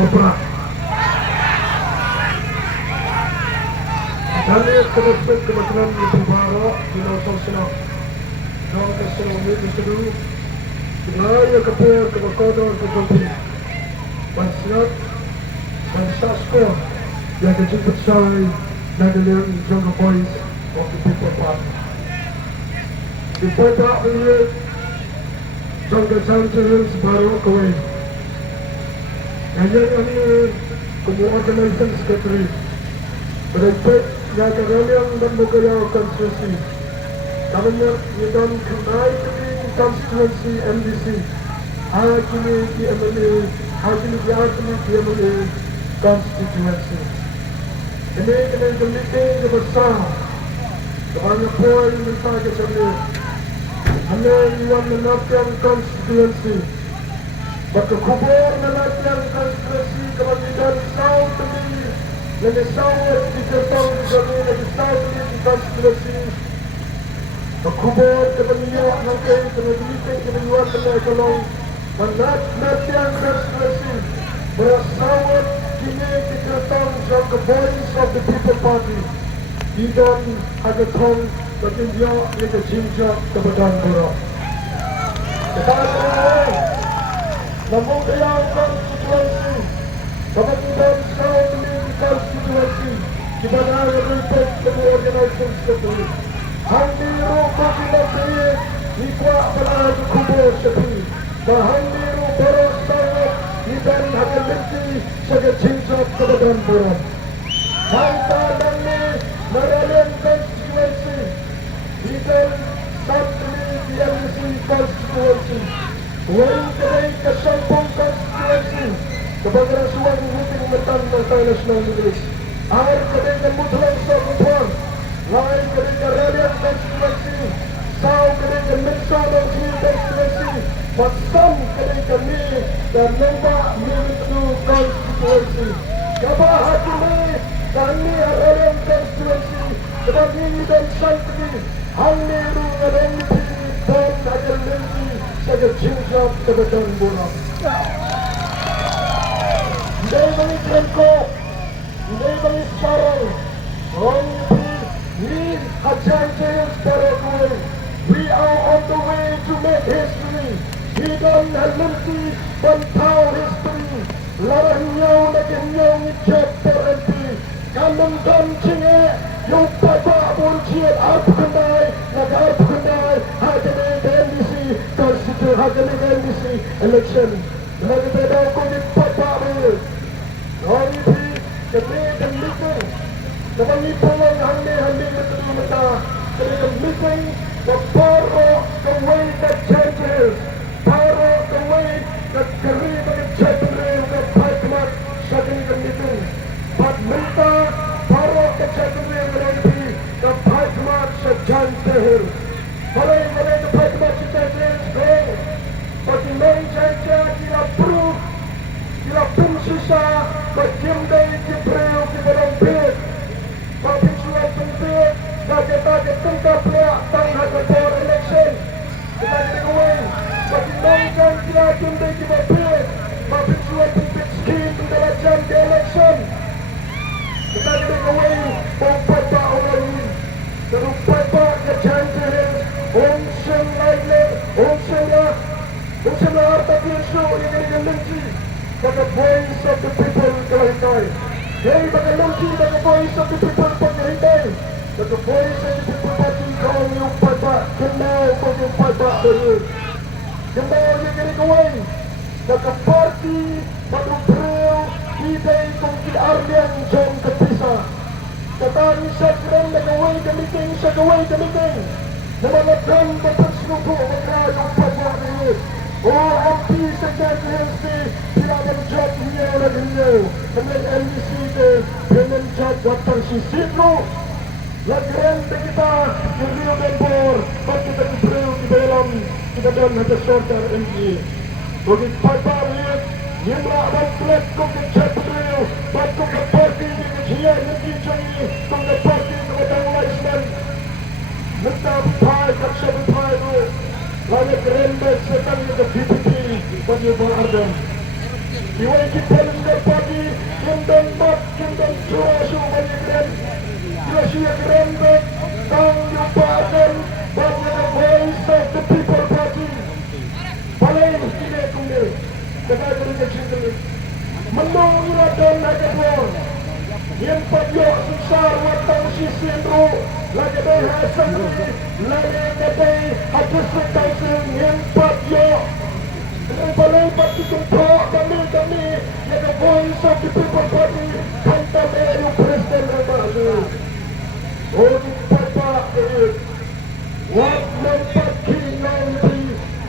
opera. Kami kebetulan kebetulan di Bumara di Laut Sina. Jangan kesal ini dulu. Saya kepir kebekodoh kebetulan. Bansiat, bansasko yang kejemput saya nagalian Jungle Boys of the People Party. Di Papa ini Jungle Sanchez baru kawin. Yang ini como organization secretary. Berikut Nagaralian dan Bukaya Constituency. Kami yang kenai constituency MDC. Hakimi di MLA, Hakimi di MLA constituency. Ini meeting besar. Kebanyakan poin minta ke sana. Hanya yang menatkan constituency. Baka kubur menatkan constituency kebanyakan South ini. Yang South di Kertang di sana, yang South di constituency. Kubur kebanyakan nanti kebanyakan kebanyakan tolong menatkan constituency. Bersawat kini di Kertang Jungle Boys of the People Party. Idan agatong batinja nika jinja kebadan bura. Kepada namun yang konstitusi, kebadan South League konstitusi, kepada report dari organisasi seperti Handiru Pakilati, Nikwa Pelan Kubur Sepi, Handiru Barosawat, Idan Hakalenti, sebagai jinja kebadan bura. Kita ini Meralian konstitusi Ikan Santri DMC konstitusi Wan kedai kesampung konstitusi Kebagarasuan Huting Mentan Partai Nasional Negeri Air kedai kemutulan Sokupuan Lain kedai Meralian konstitusi Sau kedai kemensa dan Sini konstitusi Maksam kedai kami dan Nombak Militu konstitusi Kabah Hakimi kami Meralian konstitusi Kami dan santri Handiru NMP dan Agensi sebagai jinjak kebadan bola. Hindi kami Kremko, hindi kami Sarang, we Hajan James Paraguay. We are on the way to make history. Hidang Halimti Bantao history. Larang nyaw naging nyaw ngijab PNP. Kanang damchinge yung pagpapulchiyat apkandai, nag-apkandai, hagani NDC, constitute hagani NDC election. Nagtadaw ko yung pagpapul. Noripi, kami ang meeting. Napangipulang handi na tulunata. Kami ang meeting, para the way that changes. Para the way that karib ang changes, that pagmat sa kanilang meeting. Minta para kecederaan menghadapi kepatuhan sejan tehir. Mulai kepatuhan sejan tehir, bagi mereka kita perlu, kita pun sisa berjumpai di beliau di dalam bid. Bagi surat penting, bagi tengah pelak tanggal for election. Kita dikawal, bagi mereka kita jumpai di bid. Bagi surat penting skim di dalam jam di election. Kita dikawal pempada orang ini, terupaya kejanjian, onsen harta biasa yang digenci, bagi voice of the people kelihatan. Jadi bagi lagi bagi voice of the people kelihatan, bagi voice of the people pasti kau yang pada kenal kau yang pada dulu. Kenal yang dikawal, bagi parti pada beliau. Kita ikut Arlian John Kepisa. Katang sa kran nagaway kamiting sa gaway kamiting. Namanagkan dapat sinupo magkayong pagwakayos. O ang pisa KTSD, pinamang job niya na ganyo. Kamay NBC ko, pinamang job watang si Sidro. Lagrente kita, yung Rio Benbor, pag kita kibril, kibelam, kita doon nagkasortar MBA. Huwag ipagparit, yung laban flat kong kachatrio, ba't kong kaparty, hiya ng DJ, kung kaparty, kamatang liceman, nagtapay, kaksabipay mo, lagi krembet sa kanya ka PPP, pag yung mga ardam. Iwan Political Party, Kindan Mat, Kindan Surasyu Manigran, Surasyu Agrandek, Tang Yupakan, Banyak Voice of the People Party. Balai Kine Kumde, Kedai Rejection Kine. Menung Iradan Nagadwar, Yang Padyo Susar Watang Sisindro, Lagadai Hasangri, Lagadai Hajusuk Council, Yang Padyo. Balai Parti Kumpul kami yang Voice of the People Party kanta meru Presiden Rabazu. Oh Papa Wat nampak nanti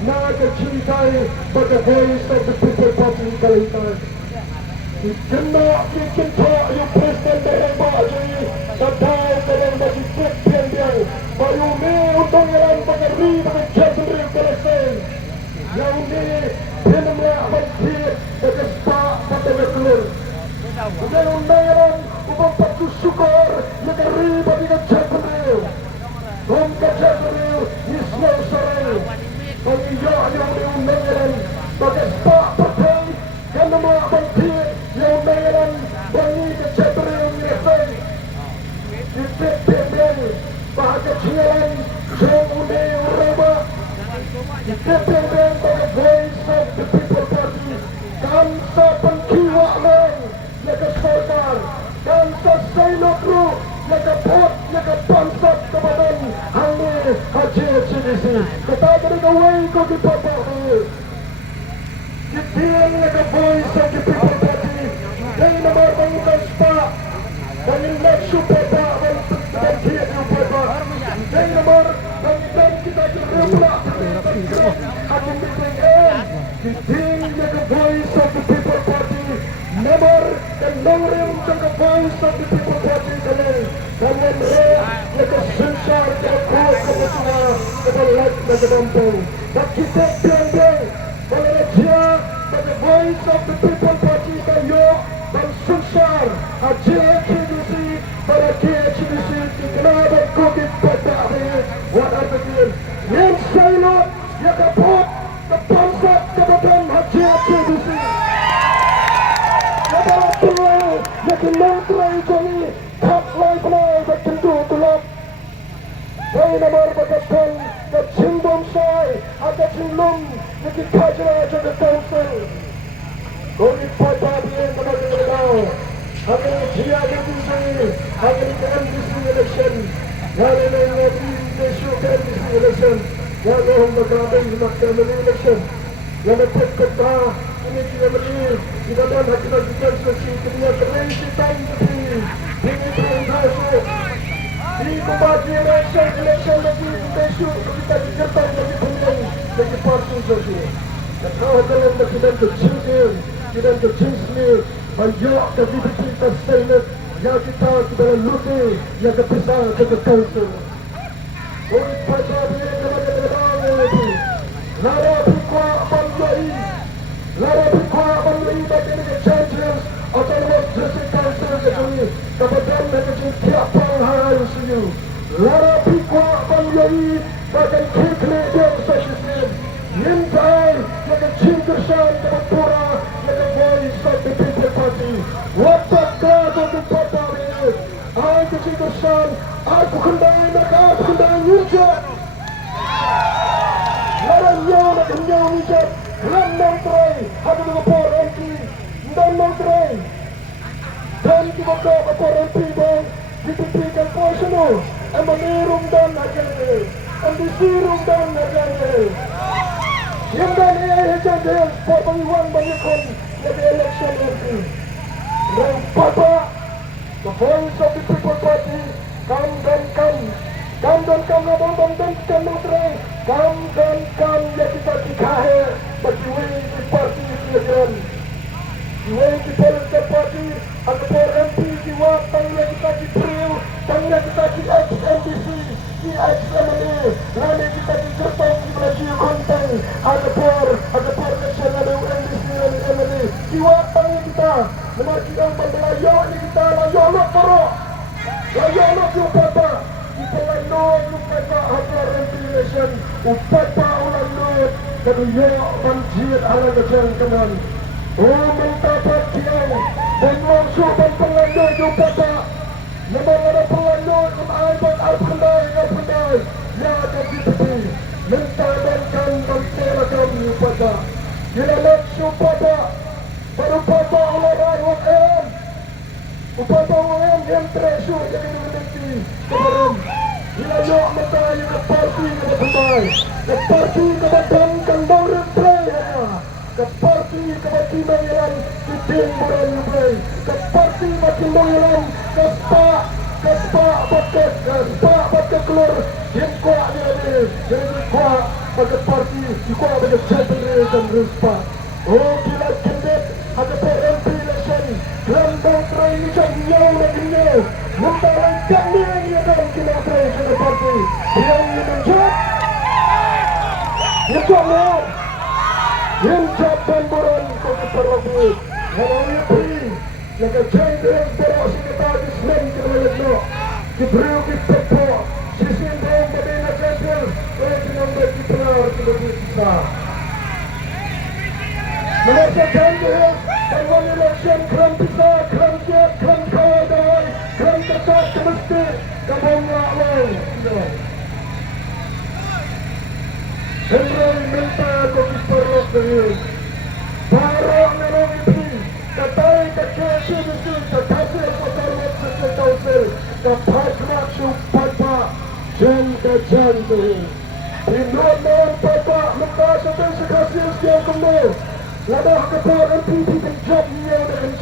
naga cintai pada Voice of the People Party kali ini. Kena kita yang Presiden Rabazu datang dalam baju putih yang baru ni untuk yang bagi bagi jadwal kelesen. Yang ini benar-benar hampir berkesepak pada berkelur. Kemudian undangan upang patu syukur negeri bagi kejadian. Kom kejadian Islam Sarai. Bagi yang undangan berkesepak pada benar-benar hampir yang undangan bagi kejadian Islam. Kita bahagia cian yang undangan Dipimpinan oleh Voice of the People Party, Kamsa Pengkiwak Lang, Yaga Sorkar, Kamsa Sailokru, Yaga Pot, Yaga Pansat Kabadan, Hangi Haji CDC. Kata dari kawai ko di Papa Dipimpinan Yaga Voice of the People Party, Dari nomor bangunan spa, Bangin Leksu Papa, Dan Kiat Yu Papa, Dari nomor bangunan kita jeremlak, Hakim BPN, Diting Yaga Voice of the People Party, Nomor dan Norim Yaga Voice of the People Party kami, Kawan Re Yaga Sensar Yaga Kuat Yaga Cina Yaga Lek Yaga Dampung. Dan kita biang-biang Kalau dia Yaga Voice of the People Party Kayo dan Sensar Haji HDC pada HDC Kenapa kukit pada akhir Wat Artekin Yang Sailot Yaga Pot Kepansat Kebadan Haji HDC Yaga Abdullah Yaga Menteri Jani Kap Lai Penai Bertentu Tulap Dari nomor berkatan Kecimbom Sai Ada Cinglum Yaga Kajra Jaga Council Kukit pada akhir Kepada Kedenau Hari Jia Yudhusai Hari MDC election Hari MDC election Yang orang bergabung di Mahkamah election Yang berkata ini kita beli di dalam hakikat sosial dunia keren kita ini berhasil di pembagi election lagi besok kita dicertai lagi penting lagi parti sosial. Dan kalau dalam presiden tercium dan tercium banyak aktivitas stainless yang kita dalam luti yang kepisah ke council. Oleh pada dia kepada Lara Pikwa Bandai Lara Pikwa Bandai bagi negara champions Autonomous District Council kejuni kepada negara tiapang hari siu Lara Pikwa Bandai bagi kekle dia sosial Yintai negara Cingkersan kepada Pura negara Voice of the People Party Watak kata untuk pada dia Aku Cingkersan aku kendai negara aku kendai Nujat Larangnya nak kenyang Nujat Ram Menteri ada lapor MP dan Menteri dan kita lapor MP dan dipimpikan personal Emanirum dan Najari Emisirum dan Najari yang dan HJL for pengiwan banyakon dari election MP dan Papa the Voice of the People Party come Nabang dan Menteri Kam yang kita dikahe bagi di parti silakan di Political Party atau MP jiwa tangga kita di Priu tangga kita di XMDC di XMLA lalu kita di Kertong di Malaysia Kontang atau nasional MDC dan MLA jiwa tangga kita memakilkan pembelajar kita layak korok layak jumpa Ipalano Lupata Hapla Ventilation Upata Ulang Luit Kaduyo Banjir Alang Kacang Kanan mendapat siang dan masukkan penganjur juga tak. Memang ada penganjur kemaiban al-pendai yang akan ditepi. Mentadangkan menterakan pada Ilalat supada berupata oleh UM upata UM yang teresur yang dimiliki kebaran Ilalat mentaya ke parti kebatumai ke parti kebatam kandang rentraya ke parti kebatimbangilan kiting buran yublay ke parti kebatimbangilan ke spa bakat keluar yang kuat dia jadi kuat pada parti kuat pada central dan ruspa oh gila kendet ada PMP election gelambang terakhir ni jauh lagi ni membawa kami yang akan kita terakhir ke parti yang menjawab yang jawab yang jawab buran kau keperluan kalau ia pergi yang kecil dia berasa kita habis main ke dalam no diberi kita sistem yang berbeda central dengan kita kita bisa melaksanakan dia dalam election kram bisa kram siap kram kawal dawai kram tetap semesti kabangnya awal Henry minta keperluan dia barang nerong itu katai kekesi itu katasi pertarungan sesuatu kapai maksu pada jen kejan tu Indra non pada muka sampai sekasih sekian kembali ladah kepala MPP kejap yang dengan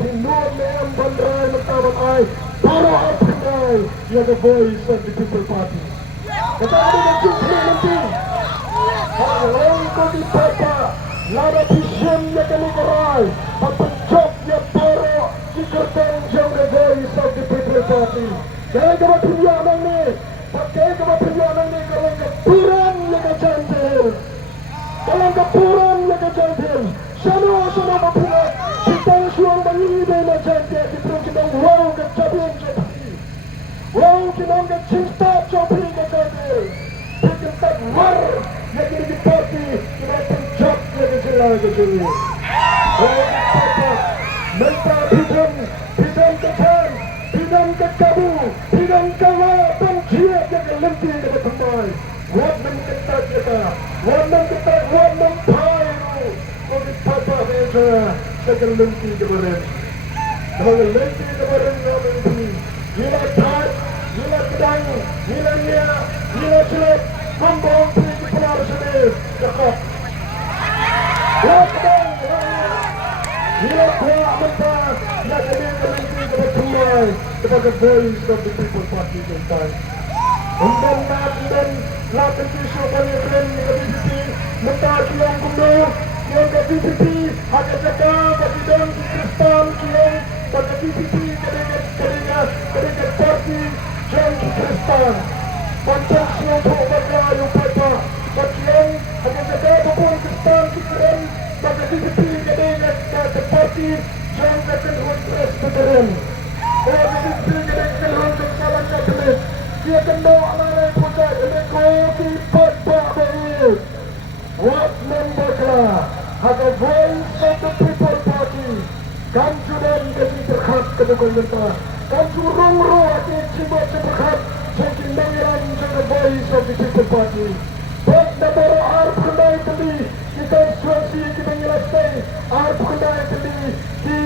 Indra non bandrai mentaban ai para apandai yang the voice of the people party kata ada yang cukup nanti orang kau di pada lada vision yang kami gerai pencok yang para dikertan yang the voice of the people party jangan kau perjuangan ni pakai kau perjuangan ni kalau kepuran yang kecantil kalau kepuran yang kecantil sana berpulang kita suang bagi dia kecantil kita kita wow kecapian capi wow kita cinta capi kecantil kita war yang jadi parti kita pencok yang kejelas oh kita minta bidang kecan bidang kekabu bidang kawa penciat yang lentir kita kembali buat mencetak kita buat mempai kau ditata beja segala lentir kemarin kalau lentir kemarin kami ini gila tat gila kedang gila nia gila celep membong pergi penar sendiri cakap gila kedang gila kuat mentah nak jadi lentir kita kembali kepada voice of the people party tentang undang lakukan isu banyak kali KPP mentah kilang gubernur yang KPP ada jaga bagi dan Kristan kilang pada KPP kedai parti dan Kristan pancang siang berbeza upaya bagian ada jaga apapun Kristan kilang pada KPP kedai parti dan kedai Presbyterian dia kendor alai pusat elektronik pada bayi what member kah ada voice of the people party kan sudah jadi terkhas kedukun mereka kan surung hati cibat terkhas jadi mengiran the voice of the people party buat dabara arp kendai tadi kita suasi kita ngelasai arp kendai tadi di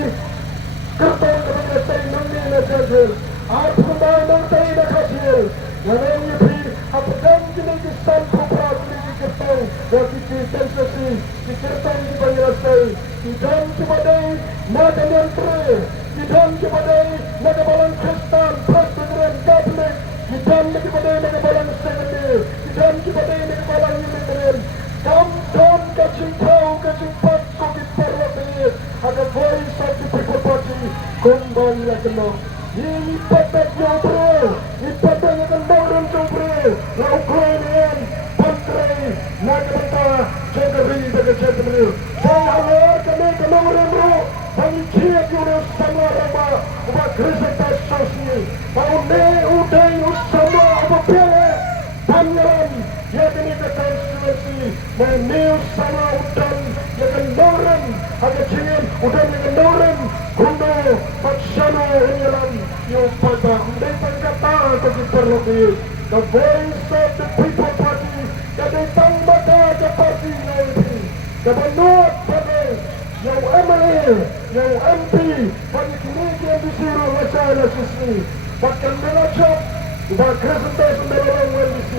kertas kita ngelasai nanti najar arp kendai nanti nak hasil yang ini apa dan kita kisah kuprat ini kita yang kita sensasi kita di banyak tidak kepada naga yantre tidak kepada naga balang Kristen Presbyterian Catholic tidak kepada naga balang Sekender tidak kepada naga balang Unitarian kam kacintau kacimpat kokit parwati ada voice of the people party kembali lagi ini patak yang bro ini patak yang kembang bro Ukrainian pantrai naga bantah jagari bagi jagari saya awal kami kembang bro bagi kiat yunus sama rama ubat kristal sosial mau ne udai usama ubat pele pangeran yang ini ke konstitusi mau ne sama udan yang kembang agak udah mengenoran kuno paksano inyalan yung pada kundi pagkata bagi perlobi the voice of the people party kada tambata the party na iti kabanuat pada yung MLA yung MP pag kinigi ang bisiro masala sisni bakal melachap udah presentation dalawang MDC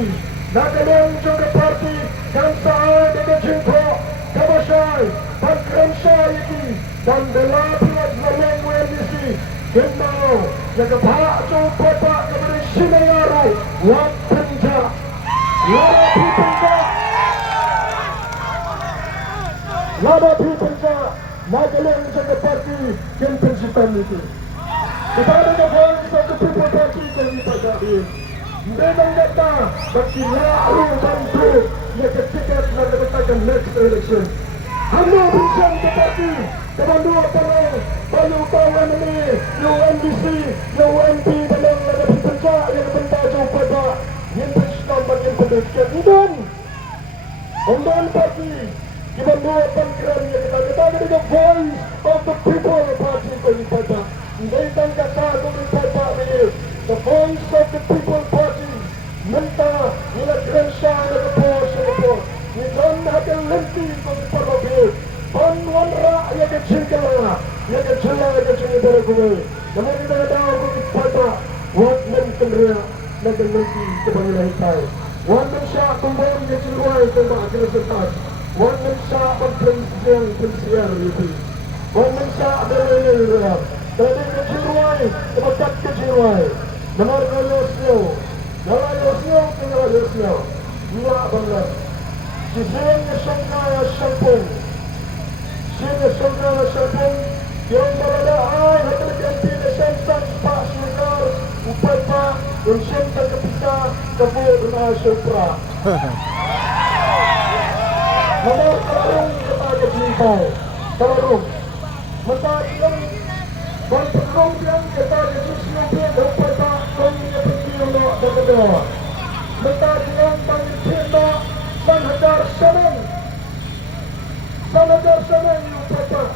nagalang juga party kansaan nagajingko kabasay pagkransya iki dan dalapilat dalawang MDC Gimao, nagabha sa papa kepada sinayaro wag penja lada penja magaling sa party yang pensipan itu kepada voice of the people party yang ipagahin memang data bagi lalu bantu nagatikat na nagatagan next election hanya bincang ke party kemandua tanong bayu kawan ini yung NDC yung MP dalam lada penja yang benda sa papa yang pensipan bagian pendidikan undan party kemandua pangkiran yang kita the voice of the people party ko ipata hindi tang kata ko ipata the voice of the people party menta nila krensya nagapos ni don hakel lenti ko ipata on wanra ya ke chingkala ya ke chula ya ke chingkala ko naman kita daw ko ipata what men kendra nagalenti ko bangilahi tayo one man siya kumbong ya chilway ko ba akalasatas one man siya pagprensyang ito one man siya adalalala tadi ke chilway kumakat ke chilway namar kalosyo dua bangat siseng sangka sampung yang beradaan hati di sentak Pak Sukar upay pa yung sentak kapita kapur na supra namar kalarong kataga jintay kalarong mata ilang pagpagong yang kataga jintay upay pa kung ipagkiyong na dagadawa mata ilang pangipin na sanhadar sanang yung papa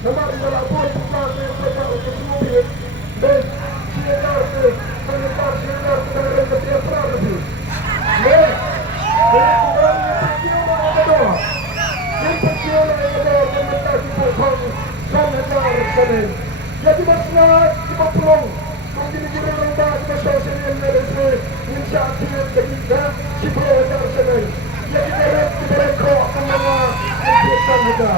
namar ilang po ipagkasa yung papa untuk sumupit dan siyagar ke sanhadar siyagar ke dalam ketiak prabi dan kurang ipagkiyong na dagadawa ipagkiyong na dagadawa dan mata ipagkong sanhadar sanang jadi masalah 50 kung ginigilin ng dahil na social media yung sa atin kagita si Brother Sanay yung inerek ko ang mga impisan nila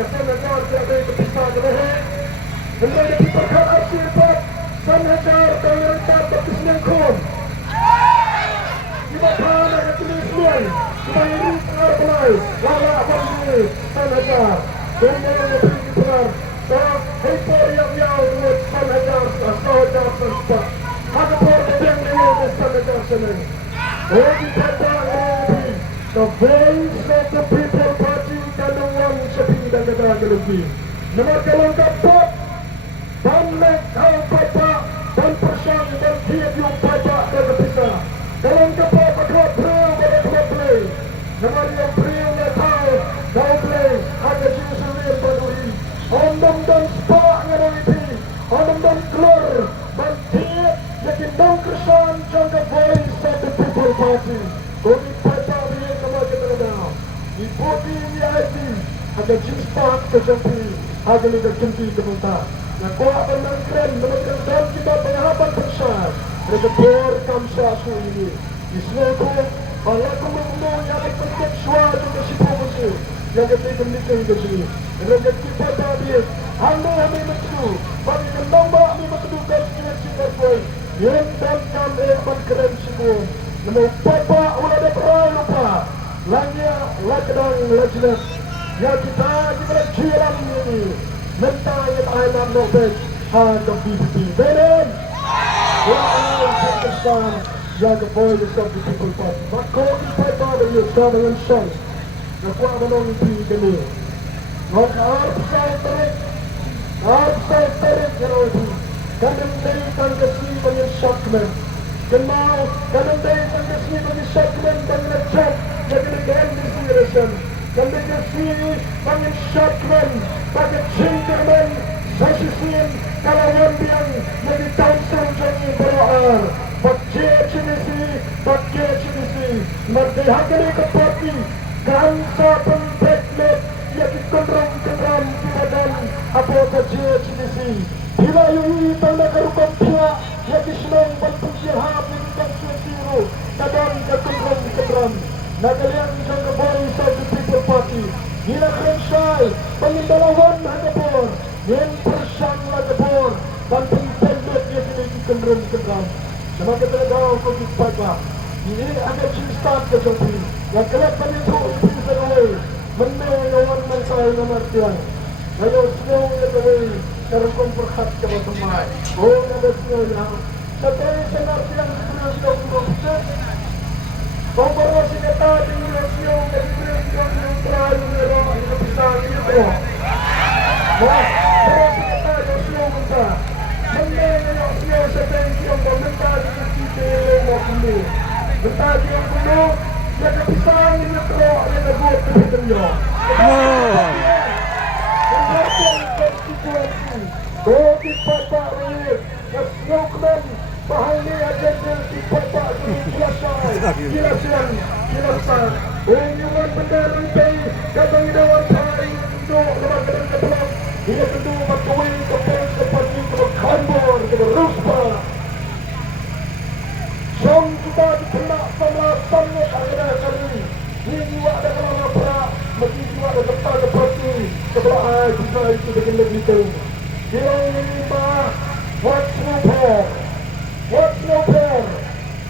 kasi nagar siya kayo kapisa na lahat and may nakipagkaan sirpat sa nagar kayo rin dapat isnangkon iba pa nagatulisman iba yung rin arbalay wala bang sa nagar kung may napigipunar so, hey po yung with Sanhadar sa spot. Haka po yung with Sanhadar sa nang. Hindi pa pa the voice of the people party dalawang sa pinagdagagalugin. Namagkalangkap po, banmek ang papa, banpasyang banhiyad yung papa nagapisa. Kalangkap po, pagkapriyo, balagwaplay. Naman yung priyo na tao, nauplay, haka sinusunir panuhi. Ondam-dam spa nga nang iti, ondam-dam klor, banhiyad, yakindang krisan, the voice of the people party. Kung ipatabi yung kamagin na iputi ni IT, aga G-Spot ka jampi, aga nagagkinti kamunta. Nakuha ka ng kren, na magkandang kita pangahapan pa siya, nagapor kam siya sa ini. Isnay ko, ala ko mamulong yakin pagkakswa, yung kasipo ko siya, nagagay kamitin ka siya. Nagagkipatabi, hanggang kami matudu, pagkandang ba kami matudu, kasi sinasway, yung dan kami pagkren siya namun papa wala ada perang apa lanya lakadang lajnas ya kita cilam ini mentang yang alam nobel ada BBP benen wala Pakistan ya the voice of the people party mako papa dari sama yang song nakuha manong ini maka arpsay tarik itu kanang dari tanggasi banyak shockman Genau, ganun tayo sa kasi mag-segment ng nag-check na ginagahan ng generation. delegasi bangin Syakman, bagi Cinderman, Sasisin, Kalawan yang jadi Townsend jadi berdoa. Bagi Cinisi, Merti hakini keparti, Kansa penteklet, yang dikenram-kenram badan apa saja Cinisi. Bila yui tanda karukan pihak, yang disenang berpujihab yang dikasiru, kadang kekenram-kenram. Nagalian jangka voice of the people party. Nila Krenshay, pangindalawan hagapor, yen persang hagapor, dan penteklet yang dikenram-kenram. Sama kita tahu kau kita. Ini ada cinta kejauhan. Yang kelak kami itu bisa away. Menawan mentai nomor tiang. Ayo semua yang away. Karena perhat kepada semua. Oh ada semua yang. Setelah senar tiang sebenarnya sudah berubah. Kau baru kita di Malaysia dan di Australia yang bisa itu. Wah, baru kita di Malaysia kita. Menawan semua seperti yang bermental di kita yang ini. Bertanya yang dulu, yang kepisang ini teruk, yang terbut ke hidupnya. Mengerti konstitusi, bagi Bapak Raya, Kesnukman, bahaya agenda di Bapak Kilasan, Unjungan Benda Rantai, Katang Dewan Pahari, untuk lembaga dan kebelah, ia tentu berkawin seperti berkambur, beruspa. Jom kita dikenak sama sangat agak kali. Ini juga ada kelama perak. Mesti juga ada getah seperti sebelah air kita itu dengan lebih tahu. Kira ini mah, what's no fair? What's no fair?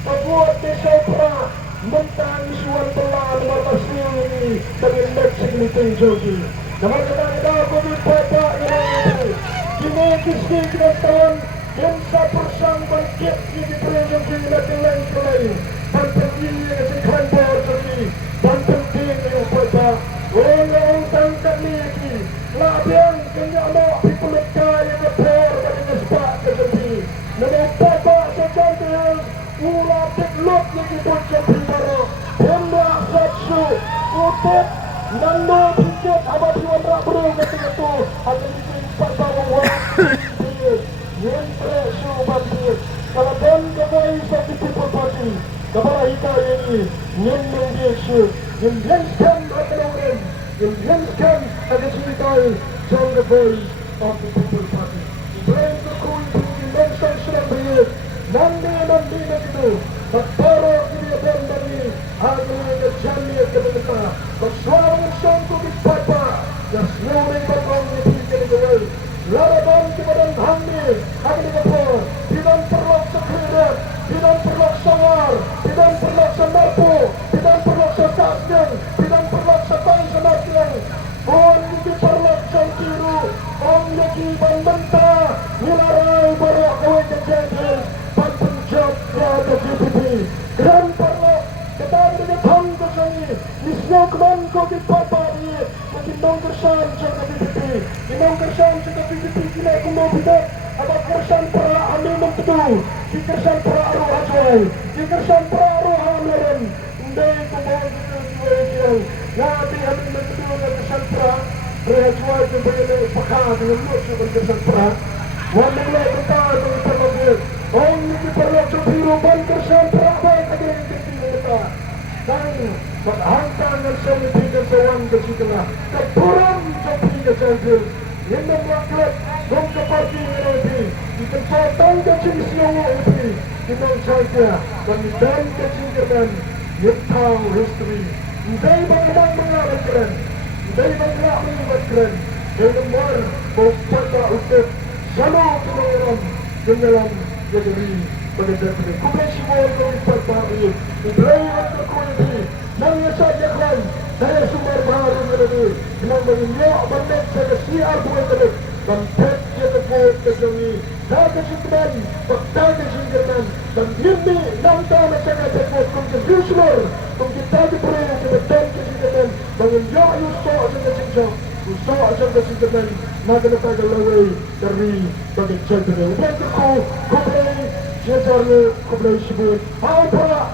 Membuat desa perak mentang isuan pelan marmasil ini dengan leksik meeting jogi. Nama kita bagi bapak ini. Kini kisah kita tahun yang persang bangkit di perjalanan ke lain. Dan penting yang sekarang berjadi. Dan penting yang berjadi. Orang tangkap lagi. Labian kenyama pipulika yang lepor bagi nespak kejadi. Nama bapak sejantil. Ulah tekluk lagi berjadi baru. Hembak satsu. Utip. Nando pikir abad iwan rabru kata-kata. Akan disimpan bawah yang pressure banjir. Kalau dan voice of the people party, kepada hikayat ini, yang mengesur, yang langskan akan yang langskan akan sunikai, jauh the voice of the people party. Ibrahim berkui tinggi langskan sudah beriut, nandi itu, bertara kebiasaan bagi, hanya jamiat kebenaran, bersuara sangku di papa, yang seluruh berkong di pinggir gawai. Laraban kepada Hamid, akan dikepul, tidak perlu sekiranya, tidak perlu sawar, tidak perlu senarpu, tidak perlu sekasnya, tidak perlu setai senarnya. Orang ini perlu cangkiru, orang lagi membentah, nilarai baru kawin kejadian, dan penjab kepada GPP. Dan perlu, kita dengan kesini, Nisnokman kau di papa ini, makin nongkersan jaga GPP. Imam kersan sudah PDP kini aku mau bidak. Apa kersan para ambil mempetu. Di kersan para arwah ajuai. Di kersan para arwah amiran. Indai kumpul kita jual. Nanti ambil mempetu dengan kersan para ajuai jemput pakar dengan lucu dengan kersan para. Wanda mulai bertahan dengan perlakuan. Orang ini perlakuan biru ban kersan para baik ada yang tinggi kita. Dan berhantar dengan semi kesewan keciklah. Kepuram jopi kecil. Yang melakukan bangsa parti ini di tempatan kecil siapa ini kita saja dan kecilkan yang tahu history. Dari bagaimana mengarahkan, dari bagaimana mengarahkan, dari luar pada untuk selalu kebenaran dalam negeri pada negeri. Kumpul semua orang berpahari, Ibrahim berkuali, nanya saja kan. Saya sumber baru menjadi dengan menginjak balik saya siar buat balik dan pet dia terkait kejongi saya kesimpulan fakta kesimpulan dan ini nanta masyarakat terkait kontribusional kita diperlukan kebetulan kesimpulan menginjak usah dengan cincang usah kesimpulan maka lepas galawai dari bagi cendera untuk kublai sejarah kublai sebut apa